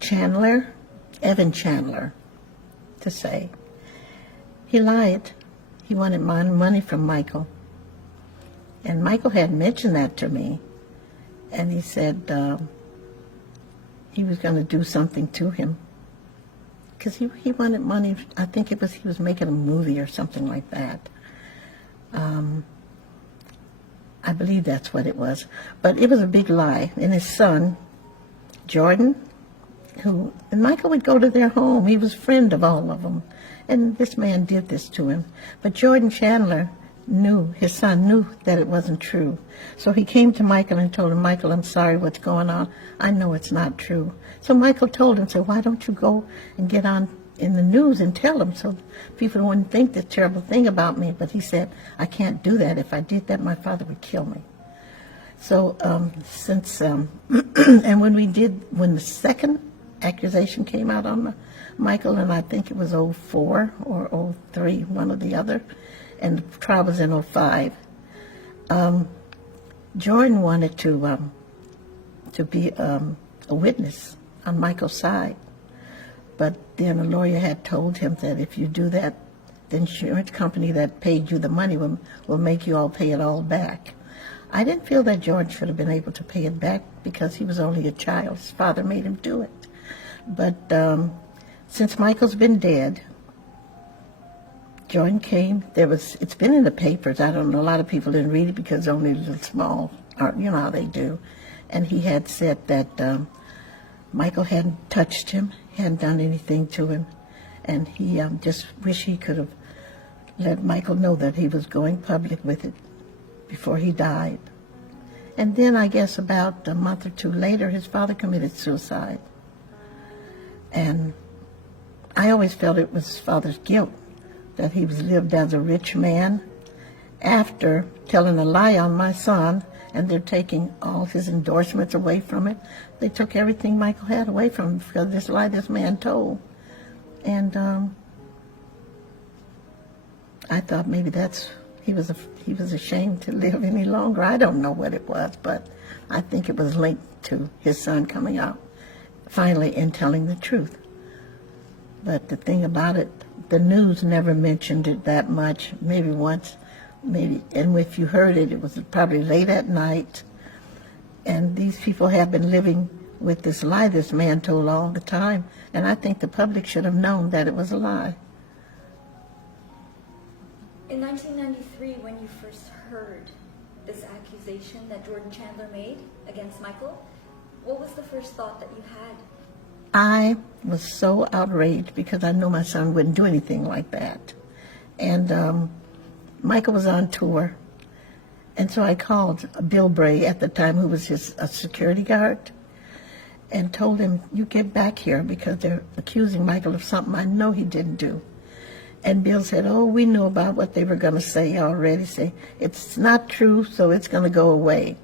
Chandler, Evan Chandler, to say. He lied. He wanted money from Michael. And Michael had mentioned that to me. And he said he was going to do something to him. Because he wanted money. I think he was making a movie or something like that. I believe that's what it was. But it was a big lie. And his son, Jordan, and Michael would go to their home. He was a friend of all of them. And this man did this to him. But Jordan Chandler his son knew that it wasn't true. So he came to Michael and told him, Michael, I'm sorry, what's going on? I know it's not true. So Michael told him, why don't you go and get on in the news and tell them so people wouldn't think this terrible thing about me? But he said, I can't do that. If I did that, my father would kill me. So and when the second accusation came out on Michael, and I think it was 04 or 03, one or the other, and the trial was in 05, Jordan wanted to be a witness on Michael's side. But then a lawyer had told him that if you do that, the insurance company that paid you the money will make you all pay it all back. I didn't feel that George should have been able to pay it back because he was only a child. His father made him do it. But since Michael's been dead, Jordan came. It's been in the papers. I don't know. A lot of people didn't read it because only the small, you know how they do. And he had said that Michael hadn't touched him, hadn't done anything to him, and he just wished he could have let Michael know that he was going public with it before he died. And then I guess about a month or two later, his father committed suicide. And I always felt it was his father's guilt, that he was lived as a rich man after telling a lie on my son, and they're taking all his endorsements away from it. They took everything Michael had away from him because of this lie this man told. And I thought maybe he was ashamed to live any longer. I don't know what it was, but I think it was linked to his son coming out finally and telling the truth. But the thing about it, the news never mentioned it that much, maybe once, maybe, and if you heard it, it was probably late at night. And these people have been living with this lie this man told all the time, and I think the public should have known that it was a lie. In 1993, when you first heard this accusation that Jordan Chandler made against Michael, what was the first thought that you had? I was so outraged because I knew my son wouldn't do anything like that. And Michael was on tour, and so I called Bill Bray at the time, who was his security guard, and told him, you get back here because they're accusing Michael of something I know he didn't do. And Bill said, oh, we knew about what they were going to say already. Say, it's not true, so it's going to go away.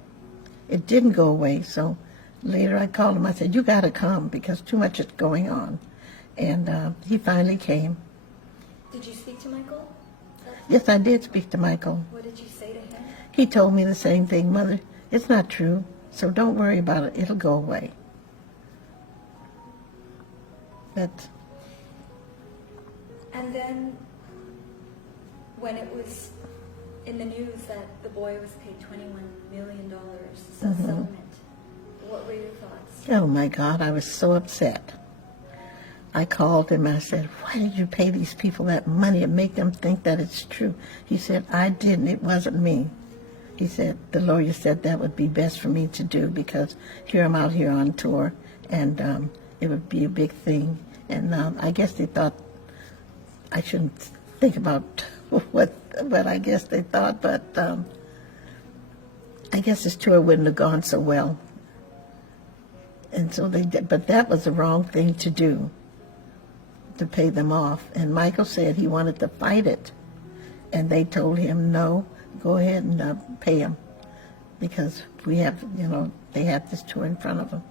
It didn't go away, so later I called him. I said, you got to come because too much is going on. And he finally came. Did you speak to Michael? Yes, I did speak to Michael. What did you say to him? He told me the same thing, Mother, it's not true, so don't worry about it. It'll go away. And then when it was in the news that the boy was paid $21 million as a settlement, what were your thoughts? Oh my God, I was so upset. I called him and I said, why did you pay these people that money and make them think that it's true? He said, I didn't, it wasn't me. He said, the lawyer said that would be best for me to do because here I'm out here on tour and it would be a big thing. And I guess they thought I shouldn't think about what I guess they thought, but I guess his tour wouldn't have gone so well. And so they did, but that was the wrong thing to do, to pay them off. And Michael said he wanted to fight it. And they told him, no, go ahead and pay him because we have, they have this tour in front of them.